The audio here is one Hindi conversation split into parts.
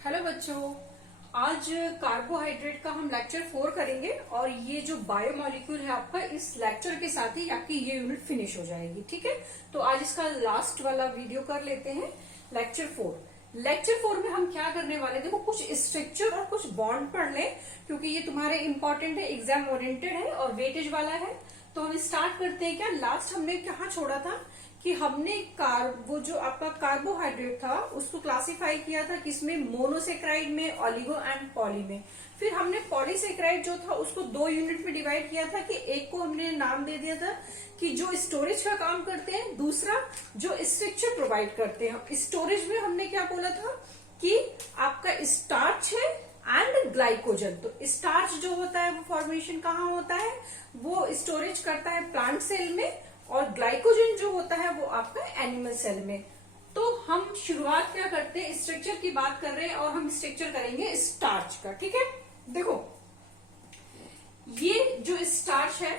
हेलो बच्चों, आज कार्बोहाइड्रेट का हम लेक्चर 4 करेंगे और ये जो बायोमोलिक्यूल है आपका इस लेक्चर के साथ ही आपकी ये यूनिट फिनिश हो जाएगी। ठीक है, तो आज इसका लास्ट वाला वीडियो कर लेते हैं। लेक्चर 4 में हम क्या करने वाले हैं, देखो कुछ स्ट्रक्चर और कुछ बॉन्ड पढ़ लें क्योंकि ये तुम्हारे इंपॉर्टेंट है, एग्जाम ओरिएंटेड है और वेटेज वाला है। तो हम स्टार्ट करते हैं। क्या लास्ट हमने कहाँ छोड़ा था कि हमने वो जो आपका कार्बोहाइड्रेट था उसको क्लासिफाई किया था किसमें, मोनोसेक्राइड में, ओलिगो एंड पॉली में। फिर हमने पॉलीसेक्राइड जो था उसको 2 यूनिट में डिवाइड किया था कि एक को हमने नाम दे दिया था कि जो स्टोरेज का काम करते हैं, दूसरा जो स्ट्रक्चर प्रोवाइड करते हैं। स्टोरेज में हमने क्या बोला था कि आपका स्टार्च है एंड ग्लाइकोजन। तो स्टार्च जो होता है वो फॉर्मेशन कहाँ होता है, वो स्टोरेज करता है प्लांट सेल में, और ग्लाइकोजन जो होता है वो आपका एनिमल सेल में। तो हम शुरुआत क्या करते हैं, स्ट्रक्चर की बात कर रहे हैं और हम स्ट्रक्चर करेंगे स्टार्च का। ठीक है, देखो ये जो स्टार्च है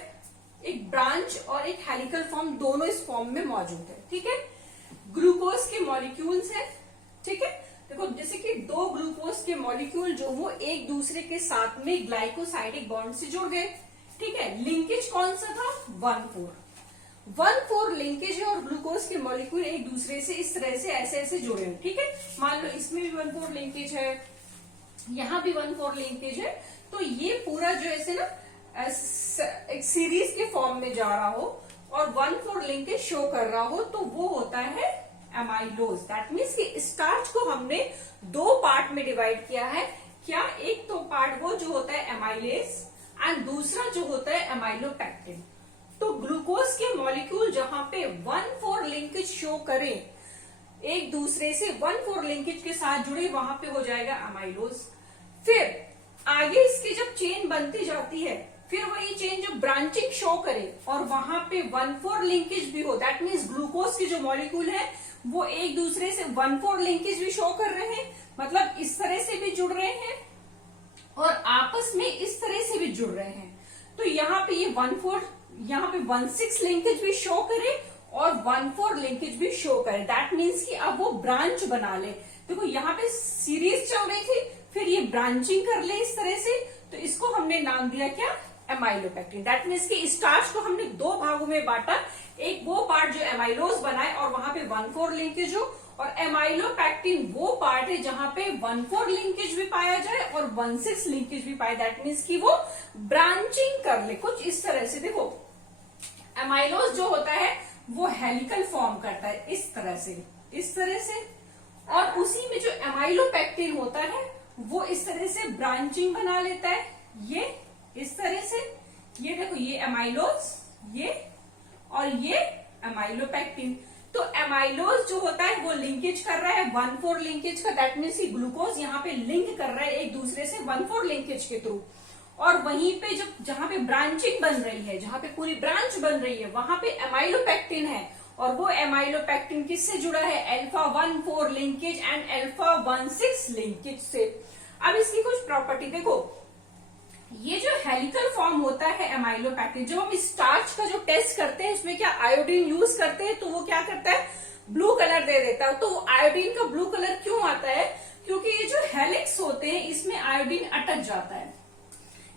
एक ब्रांच और एक हेलिकल फॉर्म दोनों इस फॉर्म में मौजूद है। ठीक है, ग्लूकोज के मॉलिक्यूल्स है। ठीक है, देखो जैसे कि 2 ग्लूकोज के मॉलिक्यूल जो वो एक दूसरे के साथ में ग्लाइकोसाइडिक बॉन्ड से जुड़ गए। ठीक है, लिंकेज कौन सा था, 1,4 लिंकेज है और ग्लूकोज के मॉलिक्यूल एक दूसरे से इस तरह से ऐसे जुड़े हैं। ठीक है, मान लो इसमें भी 1,4 लिंकेज है, यहाँ भी 1,4 लिंकेज है। तो ये पूरा जो ऐसे ना एक सीरीज के फॉर्म में जा रहा हो और 1,4 लिंकेज शो कर रहा हो तो वो होता है एमाइलोज। दैट मीन्स कि स्टार्च को हमने 2 पार्ट में डिवाइड किया है। क्या, एक तो पार्ट वो जो होता है एमाइलेज एंड दूसरा जो होता है एमाइलोपेक्टिन। तो ग्लूकोज के मॉलिक्यूल जहां पे 1,4 लिंकेज शो करें, एक दूसरे से 1,4 लिंकेज के साथ जुड़े, वहां पे हो जाएगा अमाइलोज। फिर आगे इसकी जब चेन बनती जाती है, फिर वही चेन जो ब्रांचिंग शो करे और वहां पे 1,4 लिंकेज भी हो, दैट मीन्स ग्लूकोज के जो मॉलिक्यूल है वो एक दूसरे से 1,4 लिंकेज भी शो कर रहे हैं, मतलब इस तरह से भी जुड़ रहे हैं और आपस में इस तरह से भी जुड़ रहे हैं। तो यहाँ पे ये 1,4, यहाँ पे 1,6 लिंकेज भी शो करे और 1,4 लिंकेज भी शो करे। दैट मीन्स कि अब वो ब्रांच बना ले। देखो यहाँ पे सीरीज चल रही थी, फिर ये ब्रांचिंग कर ले इस तरह से, तो इसको हमने नाम दिया क्या, एमाइलोपेक्टिन। दैट मीन्स कि स्टार्च को हमने 2 भागों में बांटा, एक वो पार्ट जो एमाइलोज बनाए और वहां पे 1,4 लिंकेज हो, और एमाइलोपेक्टिन वो पार्ट है जहां पे 1,4 लिंकेज भी पाया जाए और 1,6 लिंकेज भी पाए। दैट मीन्स कि वो ब्रांचिंग कर ले कुछ इस तरह से। देखो एमाइलोज जो होता है वो हेलिकल फॉर्म करता है इस तरह से, और उसी में जो एमाइलोपेक्टिन होता है वो इस तरह से ब्रांचिंग बना लेता है, ये इस तरह से। ये देखो ये एमाइलोज, ये और ये एमाइलोपेक्टिन। तो एमाइलोज जो होता है वो लिंकेज कर रहा है 1,4 लिंकेज का, दैट मीन्स ग्लूकोज यहाँ पे लिंक कर रहा है एक दूसरे से 1,4 लिंकेज के थ्रू। और वहीं पे जहां पे ब्रांचिंग बन रही है, जहां पे पूरी ब्रांच बन रही है, वहां पे एमाइलोपेक्टिन है और वो एमाइलोपेक्टिन किससे जुड़ा है, अल्फा-1,4 लिंकेज एंड अल्फा-1,6 लिंकेज से। अब इसकी कुछ प्रॉपर्टी देखो, ये जो हेलिकल फॉर्म होता है एमाइलोपेक्टिन, जब हम स्टार्च का जो टेस्ट करते हैं उसमें क्या आयोडीन यूज करते हैं, तो वो क्या करता है, ब्लू कलर दे देता है। तो आयोडीन का ब्लू कलर क्यों आता है, क्योंकि ये जो हेलिक्स होते हैं इसमें आयोडीन अटक जाता है।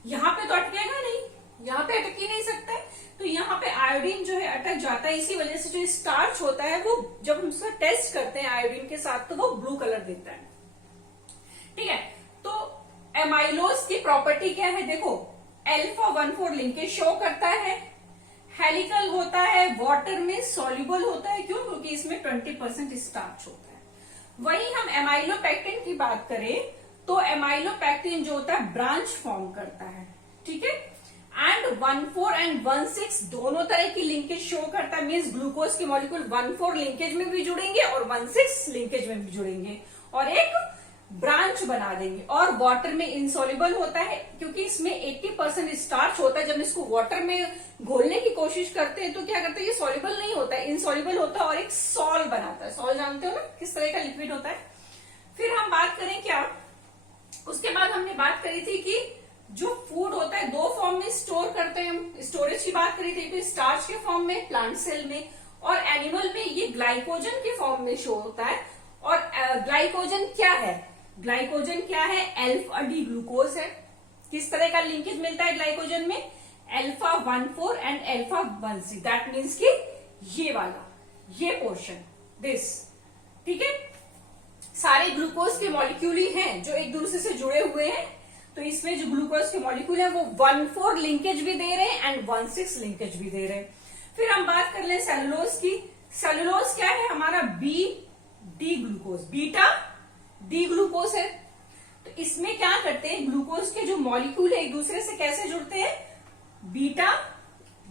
यहाँ पे तो अटकेगा नहीं, यहाँ पे अटक ही नहीं सकता है, तो यहाँ पे आयोडीन जो है अटक जाता है। इसी वजह से जो स्टार्च होता है वो जब हम उसका टेस्ट करते हैं आयोडीन के साथ तो वो ब्लू कलर देता है। ठीक है, तो एमाइलोज की प्रॉपर्टी क्या है, देखो अल्फा-1,4 लिंकेज शो करता है, हेलिकल होता है, वाटर में सॉल्युबल होता है। क्यों, क्योंकि इसमें 20% स्टार्च होता है। वही हम एमाइलोपेक्टिन की बात करें तो एमाइलोपेक्टिन जो होता है ब्रांच फॉर्म करता है। ठीक है, एंड 1,4 एंड 1,6 दोनों तरह की लिंकेज शो करता है। मीन्स ग्लूकोज के मॉलिक्यूल 1,4 लिंकेज में भी जुड़ेंगे और 1,6 लिंकेज में भी जुड़ेंगे और एक ब्रांच बना देंगे। और वाटर में इनसॉल्युबल होता है क्योंकि इसमें 80% स्टार्च होता है। जब इसको वाटर में घोलने की कोशिश करते हैं तो क्या करते हैं, ये सॉल्युबल नहीं होता है, इनसॉल्युबल होता है और एक सॉल बनाता है। सॉल जानते हो ना किस तरह का लिक्विड होता है। फिर हम बात करें क्या, उसके बाद हमने बात करी थी कि जो फूड होता है 2 फॉर्म में स्टोर करते हैं हम। स्टोरेज की बात करी थी, स्टार्च के फॉर्म में प्लांट सेल में, और एनिमल में ये ग्लाइकोजन के फॉर्म में शो होता है। और ग्लाइकोजन क्या है, ग्लाइकोजन क्या है, अल्फा डी ग्लूकोज है। किस तरह का लिंकेज मिलता है ग्लाइकोजन में, alpha 1,4 and alpha 1,6, that means कि ये वाला, ये पोर्शन, दिस, ठीक है। सारे ग्लूकोज के मॉलिक्यूल ही हैं जो एक दूसरे से जुड़े हुए हैं, तो इसमें जो ग्लूकोज के मॉलिक्यूल है वो 1,4 लिंकेज भी दे रहे हैं एंड 1,6 लिंकेज भी दे रहे हैं। फिर हम बात कर ले सेलुलोज की। सेलुलोज क्या है हमारा, B D glucose, beta D glucose है। तो इसमें क्या करते हैं, ग्लूकोज के जो मॉलिक्यूल है एक दूसरे से कैसे जुड़ते हैं, बीटा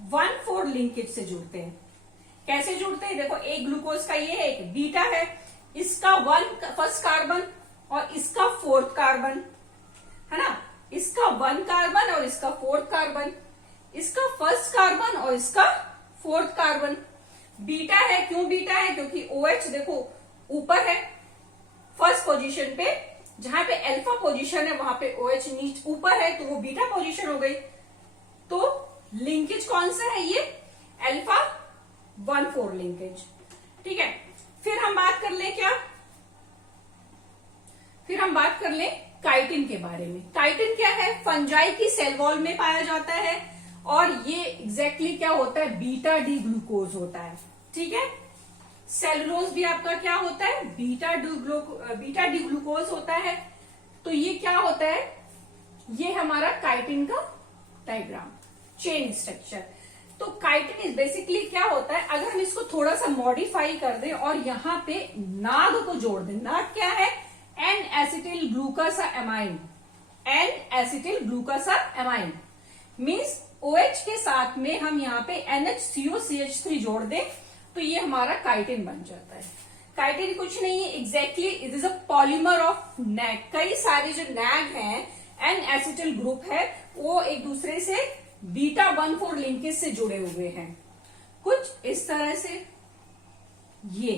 1,4 लिंकेज से जुड़ते हैं। कैसे जुड़ते हैं, देखो एक ग्लूकोज का ये है, एक बीटा है, इसका फर्स्ट कार्बन और इसका 4th कार्बन है ना, इसका 1 कार्बन और इसका 4th कार्बन, इसका फर्स्ट कार्बन और इसका 4th कार्बन। बीटा है, क्यों बीटा है, क्योंकि OH देखो ऊपर है फर्स्ट पोजीशन पे, जहां पे अल्फा पोजीशन है वहां पे OH नीचे ऊपर है, तो वो बीटा पोजीशन हो गई। तो लिंकेज कौन सा है, ये अल्फा 1,4 लिंकेज, ठीक है। फिर हम बात कर ले क्या, फिर हम बात कर ले काइटिन के बारे में। काइटिन क्या है, फंजाई की सेल वॉल में पाया जाता है और ये एग्जैक्टली क्या होता है, बीटा डी ग्लूकोज होता है, ठीक है। सेलुलोज भी आपका क्या होता है, बीटा डी ग्लूकोज होता है। तो ये क्या होता है, ये हमारा काइटिन का डायग्राम, चेन स्ट्रक्चर। तो काइटिन इज बेसिकली क्या होता है, अगर हम इसको थोड़ा सा मॉडिफाई कर दें और यहाँ पे नाग को जोड़ दें, नाग क्या है, N acetyl glucosamine, N acetyl glucosamine means OH के साथ में हम यहाँ पे NHCOCH3 जोड़ दें तो ये हमारा काइटिन बन जाता है। काइटिन कुछ नहीं है, exactly it is a polymer of nag. कई सारे जो नैग हैं, एन एसिटिल ग्रुप है, वो एक दूसरे से बीटा 1,4 लिंकेज से जुड़े हुए हैं, कुछ इस तरह से। ये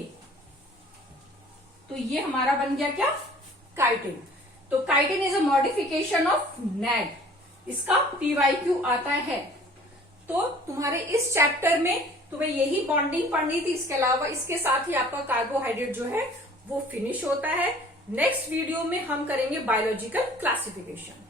तो ये हमारा बन गया क्या, काइटिन। तो chitin is a modification of nag, इसका PYQ आता है। तो तुम्हारे इस चैप्टर में तुम्हें यही बॉन्डिंग पढ़नी थी, इसके अलावा इसके साथ ही आपका कार्बोहाइड्रेट जो है वो फिनिश होता है। नेक्स्ट वीडियो में हम करेंगे बायोलॉजिकल क्लासिफिकेशन।